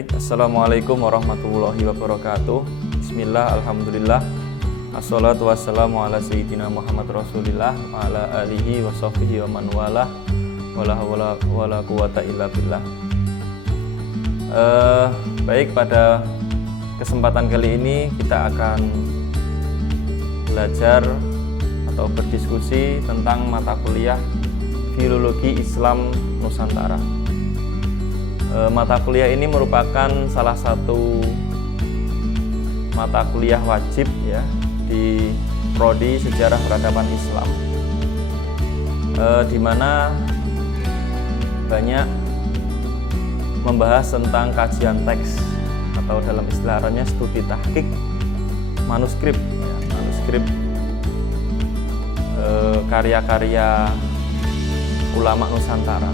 Baik, Assalamualaikum warahmatullahi wabarakatuh. Bismillah, alhamdulillah. Assalatu wassalamu ala sayyidina Muhammad Rasulillah wa ala alihi wa sahbihi wa man walah. Wala hawla wala quwata illa billah. Baik, pada kesempatan kali ini kita akan belajar atau berdiskusi tentang mata kuliah Filologi Islam Nusantara. Mata kuliah ini merupakan salah satu mata kuliah wajib ya di prodi Sejarah Peradaban Islam, di mana banyak membahas tentang kajian teks atau dalam istilahnya studi tahqiq manuskrip, ya, manuskrip karya-karya ulama Nusantara.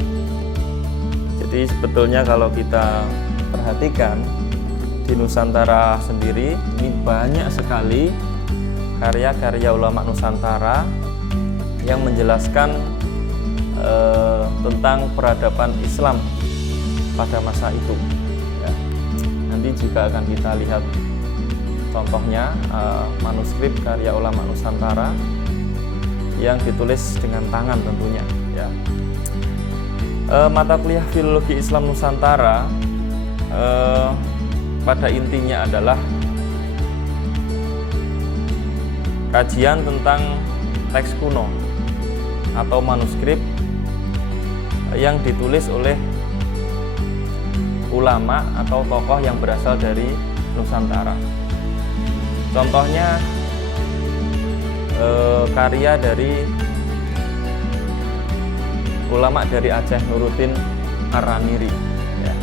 Jadi sebetulnya kalau kita perhatikan di Nusantara sendiri ini banyak sekali karya-karya ulama Nusantara yang menjelaskan tentang peradaban Islam pada masa itu. Ya. Nanti juga akan kita lihat contohnya manuskrip karya ulama Nusantara yang ditulis dengan tangan tentunya. Ya. Mata kuliah Filologi Islam Nusantara pada intinya adalah kajian tentang teks kuno atau manuskrip yang ditulis oleh ulama atau tokoh yang berasal dari Nusantara. Contohnya karya dari ulama dari Aceh Nuruddin Ar-Ramiri, ya.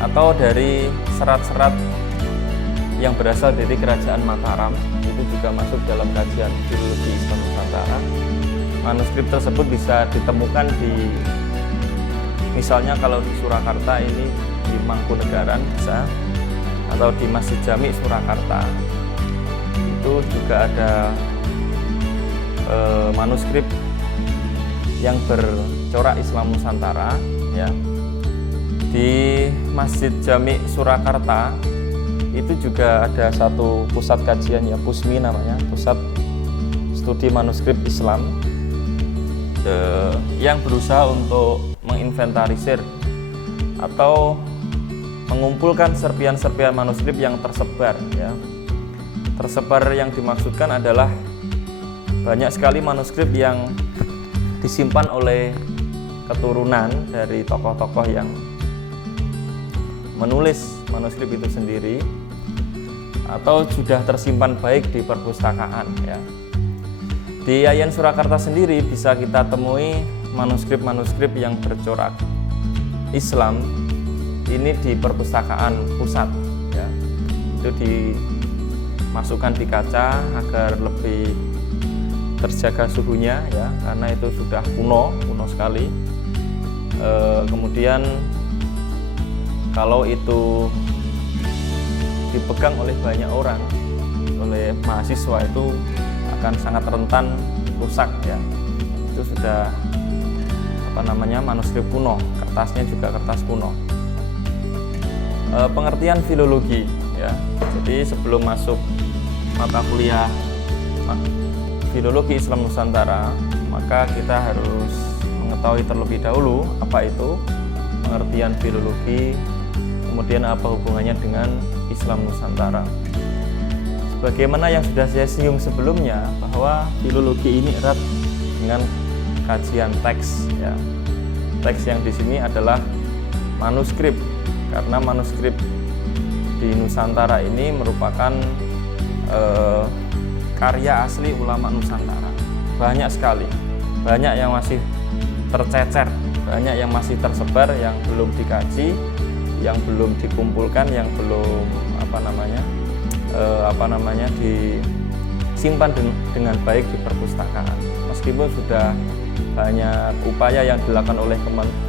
Atau dari serat-serat yang berasal dari Kerajaan Mataram, itu juga masuk dalam kajian Filologi Islam Nusantara. Manuskrip tersebut bisa ditemukan di, misalnya kalau di Surakarta ini di Mangkunegaran bisa, atau di Masjid Jami Surakarta itu juga ada manuskrip yang bercorak Islam Nusantara, ya. Di Masjid Jami Surakarta itu juga ada satu pusat kajian, ya, PUSMI namanya, Pusat Studi Manuskrip Islam, yang berusaha untuk menginventarisir atau mengumpulkan serpian-serpian manuskrip yang tersebar, ya. Tersebar yang dimaksudkan adalah banyak sekali manuskrip yang disimpan oleh keturunan dari tokoh-tokoh yang menulis manuskrip itu sendiri atau sudah tersimpan baik di perpustakaan, ya. Di Yayan Surakarta sendiri bisa kita temui manuskrip-manuskrip yang bercorak Islam ini di perpustakaan pusat, ya. Itu dimasukkan di kaca agar lebih terjaga suhunya, ya, karena itu sudah kuno sekali. Kemudian kalau itu dipegang oleh banyak orang, oleh mahasiswa, itu akan sangat rentan rusak, ya. Itu sudah manuskrip kuno, kertasnya juga kertas kuno. Pengertian filologi, ya. Jadi sebelum masuk mata kuliah Filologi Islam Nusantara, maka kita harus mengetahui terlebih dahulu apa itu pengertian filologi, kemudian apa hubungannya dengan Islam Nusantara. Sebagaimana yang sudah saya singgung sebelumnya, bahwa filologi ini erat dengan kajian teks, ya. Teks yang di sini adalah manuskrip, karena manuskrip di Nusantara ini merupakan karya asli ulama Nusantara. Banyak sekali, banyak yang masih tercecer, banyak yang masih tersebar, yang belum dikaji, yang belum dikumpulkan, yang belum disimpan dengan baik di perpustakaan. Meskipun sudah banyak upaya yang dilakukan oleh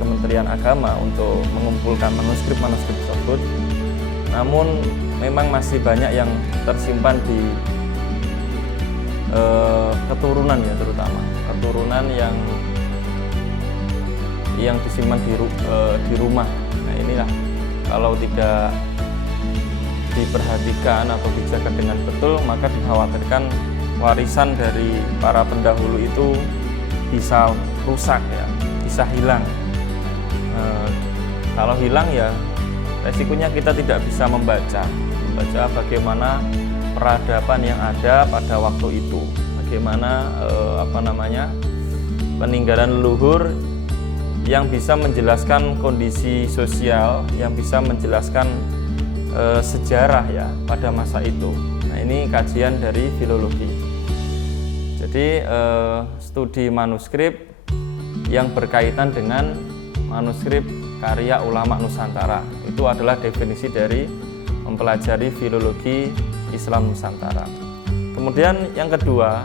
Kementerian Agama untuk mengumpulkan manuskrip-manuskrip tersebut, namun memang masih banyak yang tersimpan di keturunan, ya, terutama keturunan yang disimpan di rumah. Nah, inilah kalau tidak diperhatikan atau dijaga dengan betul, maka dikhawatirkan warisan dari para pendahulu itu bisa rusak ya, bisa hilang. Kalau hilang ya resikonya kita tidak bisa membaca bagaimana peradaban yang ada pada waktu itu, bagaimana peninggalan leluhur yang bisa menjelaskan kondisi sosial, yang bisa menjelaskan sejarah ya pada masa itu. Nah, ini kajian dari filologi. Jadi studi manuskrip yang berkaitan dengan manuskrip karya ulama Nusantara itu adalah definisi dari mempelajari filologi Islam Nusantara. Kemudian yang kedua,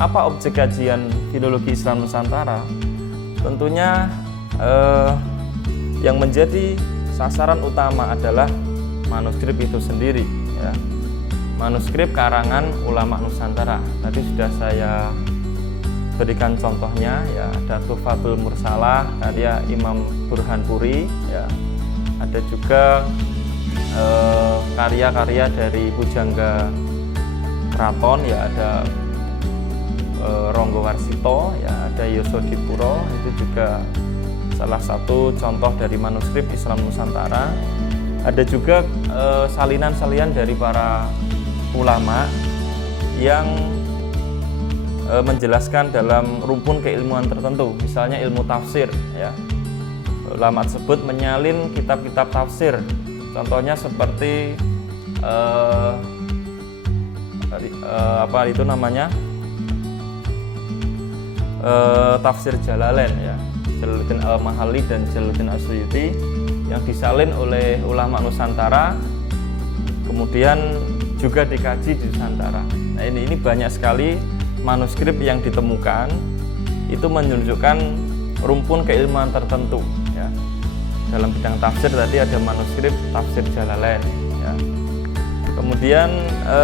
apa objek kajian filologi Islam Nusantara? Tentunya yang menjadi sasaran utama adalah manuskrip itu sendiri ya. Manuskrip karangan ulama Nusantara. Tadi sudah saya berikan contohnya ya, ada Tuhfatul Mursalah karya Imam Burhanpuri ya. Ada juga karya-karya dari Pujangga Kraton ya, ada Ronggo Warsito ya, ada Yosodipuro, itu juga salah satu contoh dari manuskrip Islam Nusantara. Ada juga salinan-salinan dari para ulama yang menjelaskan dalam rumpun keilmuan tertentu, misalnya ilmu tafsir ya. Ulama tersebut menyalin kitab-kitab tafsir, contohnya seperti tafsir Jalalain ya, Jalaluddin Al-Mahalli dan Jalaluddin As-Suyuti yang disalin oleh ulama Nusantara, kemudian juga dikaji di Nusantara. Nah, ini banyak sekali manuskrip yang ditemukan, itu menunjukkan rumpun keilmuan tertentu ya. Dalam bidang tafsir tadi ada manuskrip tafsir Jalalain ya. Kemudian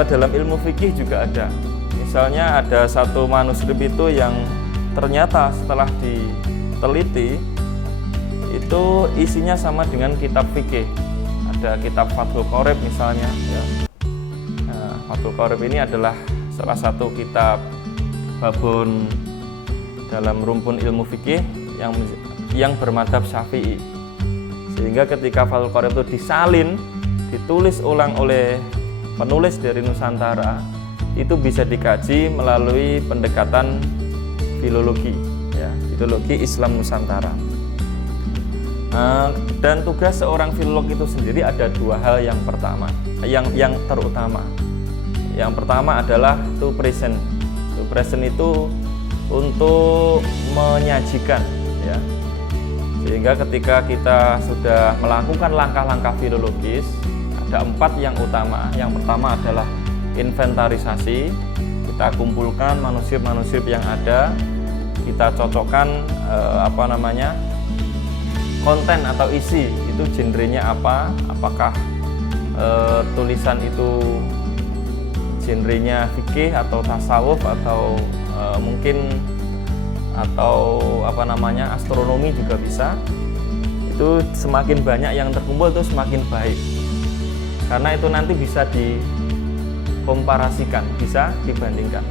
dalam ilmu fikih juga ada. Misalnya ada satu manuskrip itu yang ternyata setelah diteliti itu isinya sama dengan kitab fikih. Ada kitab Fathul Qorib misalnya ya. Nah, Fathul Qorib ini adalah salah satu kitab babon dalam rumpun ilmu fikih yang bermadzhab Syafi'i. Sehingga ketika Fathul Qorib itu disalin, ditulis ulang oleh penulis dari Nusantara, itu bisa dikaji melalui pendekatan filologi ya, filologi Islam Nusantara. Dan tugas seorang filolog itu sendiri ada dua hal. Yang pertama, yang terutama. Yang pertama adalah to present. To present itu untuk menyajikan ya. Sehingga ketika kita sudah melakukan langkah-langkah filologis, ada 4 yang utama. Yang pertama adalah inventarisasi. Kita kumpulkan manuskrip-manuskrip yang ada, kita cocokkan konten atau isi itu genrenya apa, apakah tulisan itu genrenya fikih atau tasawuf atau mungkin astronomi juga bisa. Itu semakin banyak yang terkumpul itu semakin baik, karena itu nanti bisa dikomparasikan, bisa dibandingkan.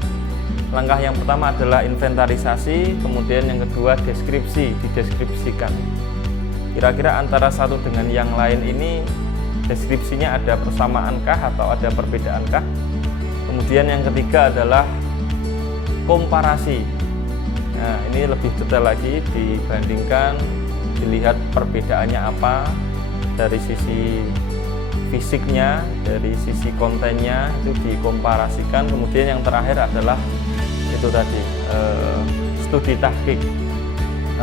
Langkah yang pertama adalah inventarisasi, kemudian yang kedua dideskripsikan. Kira-kira antara satu dengan yang lain ini deskripsinya ada persamaankah atau ada perbedaankah? Kemudian yang ketiga adalah komparasi. Nah, ini lebih detail lagi, dibandingkan, dilihat perbedaannya apa dari sisi fisiknya, dari sisi kontennya, itu dikomparasikan. Kemudian yang terakhir adalah itu tadi studi tahqiq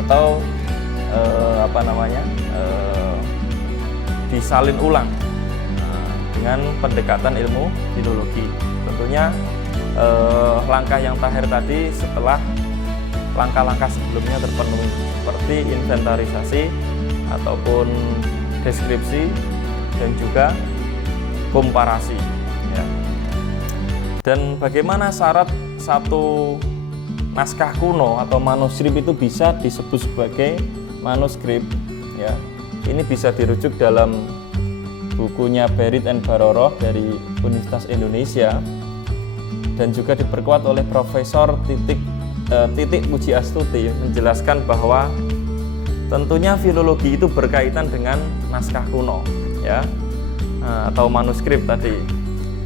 atau disalin ulang dengan pendekatan ilmu filologi. Tentunya langkah yang terakhir tadi setelah langkah-langkah sebelumnya terpenuhi, seperti inventarisasi ataupun deskripsi dan juga komparasi ya. Dan bagaimana syarat satu naskah kuno atau manuskrip itu bisa disebut sebagai manuskrip ya. Ini bisa dirujuk dalam bukunya Berit and Baroroh dari Universitas Indonesia, dan juga diperkuat oleh Profesor Titik Pujiastuti menjelaskan bahwa tentunya filologi itu berkaitan dengan naskah kuno, ya, atau manuskrip tadi.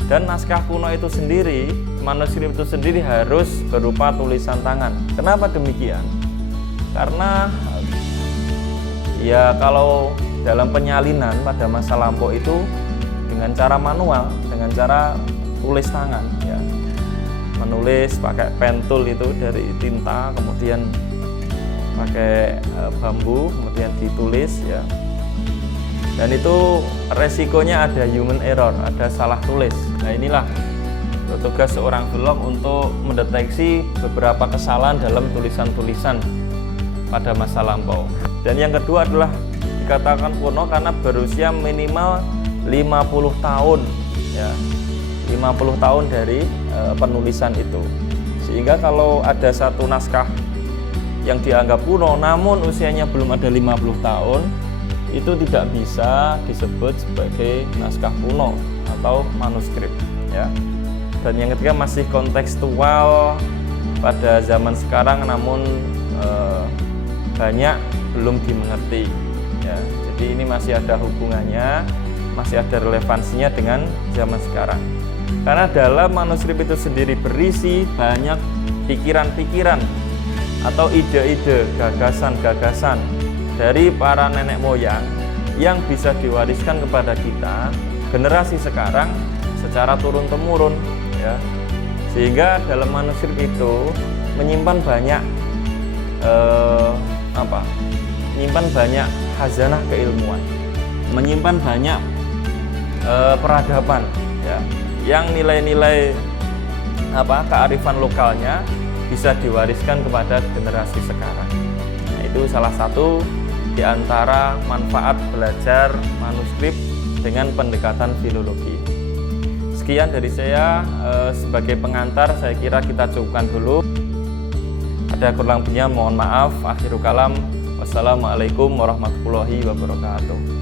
Dan naskah kuno itu sendiri, manuskrip itu sendiri harus berupa tulisan tangan. Kenapa demikian? Karena ya kalau dalam penyalinan pada masa lampau itu dengan cara manual, dengan cara tulis tangan, ya, menulis pakai pentul itu dari tinta, kemudian pakai bambu, kemudian ditulis, ya. Dan itu resikonya ada human error, ada salah tulis. Nah, inilah tugas seorang filolog untuk mendeteksi beberapa kesalahan dalam tulisan-tulisan pada masa lampau. Dan yang kedua adalah dikatakan kuno karena berusia minimal 50 tahun, ya. 50 tahun dari penulisan itu. Sehingga kalau ada satu naskah yang dianggap kuno namun usianya belum ada 50 tahun, itu tidak bisa disebut sebagai naskah kuno atau manuskrip, ya. Dan yang ketiga masih kontekstual pada zaman sekarang namun banyak belum dimengerti, ya. Jadi ini masih ada hubungannya, masih ada relevansinya dengan zaman sekarang. Karena dalam manuskrip itu sendiri berisi banyak pikiran-pikiran atau ide-ide, gagasan-gagasan dari para nenek moyang yang bisa diwariskan kepada kita generasi sekarang secara turun-temurun, ya. Sehingga dalam manuskrip itu menyimpan banyak menyimpan banyak khazanah keilmuan, menyimpan banyak peradaban, ya, yang nilai-nilai kearifan lokalnya bisa diwariskan kepada generasi sekarang. Nah, itu salah satu di antara manfaat belajar manuskrip dengan pendekatan filologi. Sekian dari saya, sebagai pengantar saya kira kita cukupkan dulu. Ada kurang lebihnya mohon maaf. Akhirul kalam. Wassalamualaikum warahmatullahi wabarakatuh.